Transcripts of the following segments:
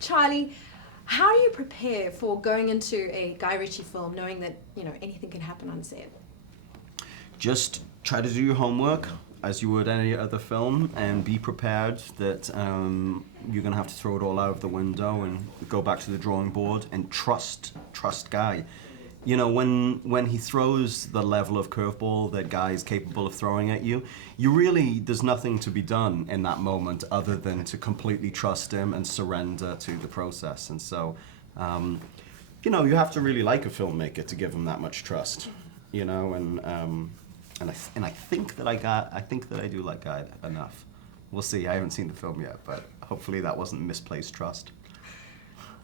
Charlie, how do you prepare for going into a Guy Ritchie film knowing that, you know, anything can happen on set? Just try to do your homework as you would any other film and be prepared that you're going to have to throw it all out of the window and go back to the drawing board and trust Guy. You know, when he throws the level of curveball that Guy is capable of throwing at you, there's nothing to be done in that moment other than to completely trust him and surrender to the process. And so, you know, you have to really like a filmmaker to give him that much trust, you know, and I think that I do like Guy enough. We'll see. I haven't seen the film yet, but hopefully that wasn't misplaced trust.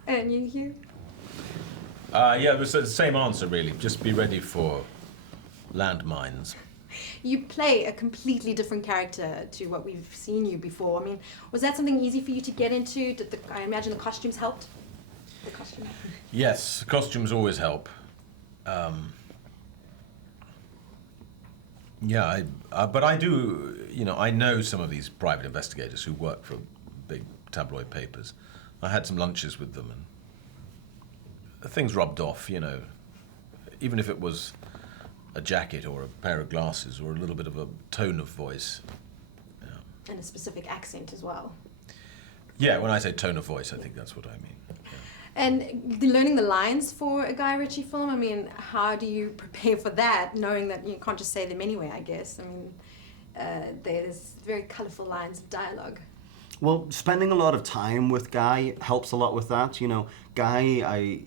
And you, Hugh? Yeah, it was the same answer, really. Just be ready for landmines. You play a completely different character to what we've seen you before. I mean, was that something easy for you to get into? I imagine the costumes helped? The costume? Yes, costumes always help. Yeah, but I do, you know, I know some of these private investigators who work for big tabloid papers. I had some lunches with them and things rubbed off, you know, even if it was a jacket or a pair of glasses or a little bit of a tone of voice. Yeah. And a specific accent as well. Yeah, when I say tone of voice, I think that's what I mean. Yeah. And learning the lines for a Guy Ritchie film, I mean, how do you prepare for that, knowing that you can't just say them anyway, I guess? I mean, there's very colourful lines of dialogue. Well, spending a lot of time with Guy helps a lot with that. You know, Guy,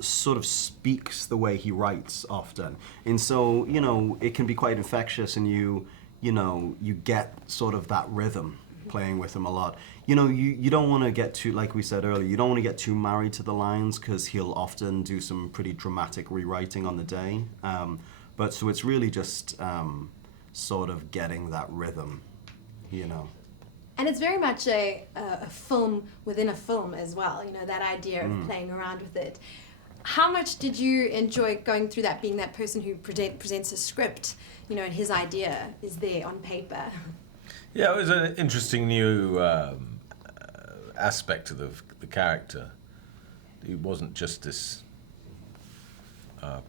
sort of speaks the way he writes often. And so, you know, it can be quite infectious and you get sort of that rhythm playing with him a lot. You know, you don't want to get too, like we said earlier, you don't want to get too married to the lines because he'll often do some pretty dramatic rewriting on the day. But so it's really just sort of getting that rhythm, you know. And it's very much a film within a film as well, you know, that idea of playing around with it. How much did you enjoy going through that, being that person who presents a script, you know, and his idea is there on paper? Yeah, it was an interesting new aspect of the character. He wasn't just this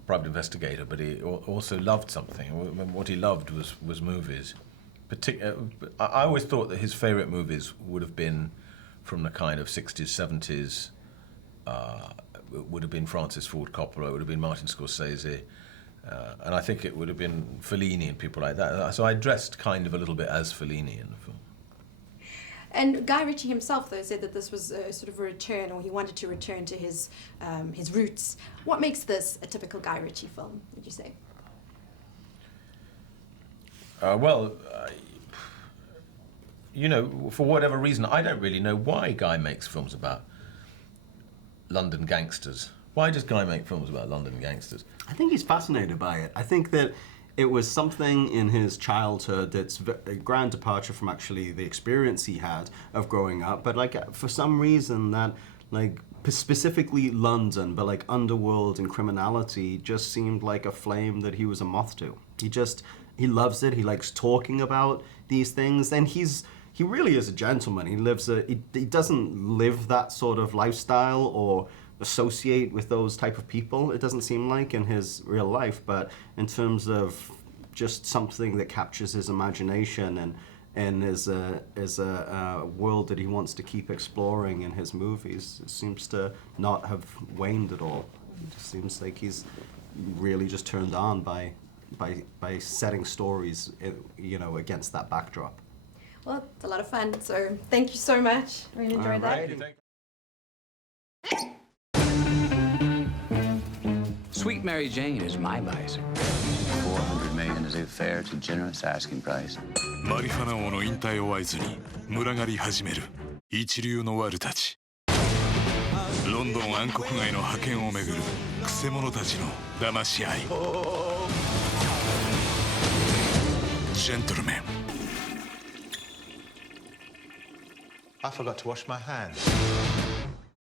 private investigator, but he also loved something. What he loved was movies. I always thought that his favourite movies would have been from the kind of 60s, 70s. It would have been Francis Ford Coppola, it would have been Martin Scorsese, and I think it would have been Fellini and people like that. So I dressed kind of a little bit as Fellini in the film. And Guy Ritchie himself, though, said that this was sort of a return, or he wanted to return to his roots. What makes this a typical Guy Ritchie film, would you say? You know, for whatever reason, I don't really know why Guy makes films about London gangsters. Why does Guy make films about London gangsters? I think he's fascinated by it. I think that it was something in his childhood that's a grand departure from actually the experience he had of growing up. But like for some reason that like specifically London, but like underworld and criminality just seemed like a flame that he was a moth to. He loves it. He likes talking about these things, and he really is a gentleman. He doesn't live that sort of lifestyle or associate with those type of people. It doesn't seem like in his real life, but in terms of just something that captures his imagination and is a world that he wants to keep exploring in his movies, it seems to not have waned at all. It just seems like he's really just turned on by setting stories, you know, against that backdrop. Well, it's a lot of fun, so thank you so much. Really enjoyed that. Sweet Mary Jane is my bicycle. 400 million is a fair to generous asking price. マリファナ王の引退を合図に群がり始める一流のワルたち。ロンドン暗黒街の覇権をめぐるクセ者たちの騙し合い。ジェントルメン。I forgot to wash my hands.